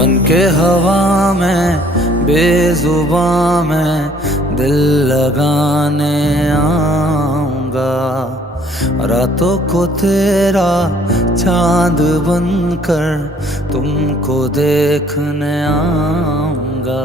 बन के हवा में बेजुबां में दिल लगाने आऊंगा। रातों को तेरा चांद बनकर तुमको देखने आऊंगा।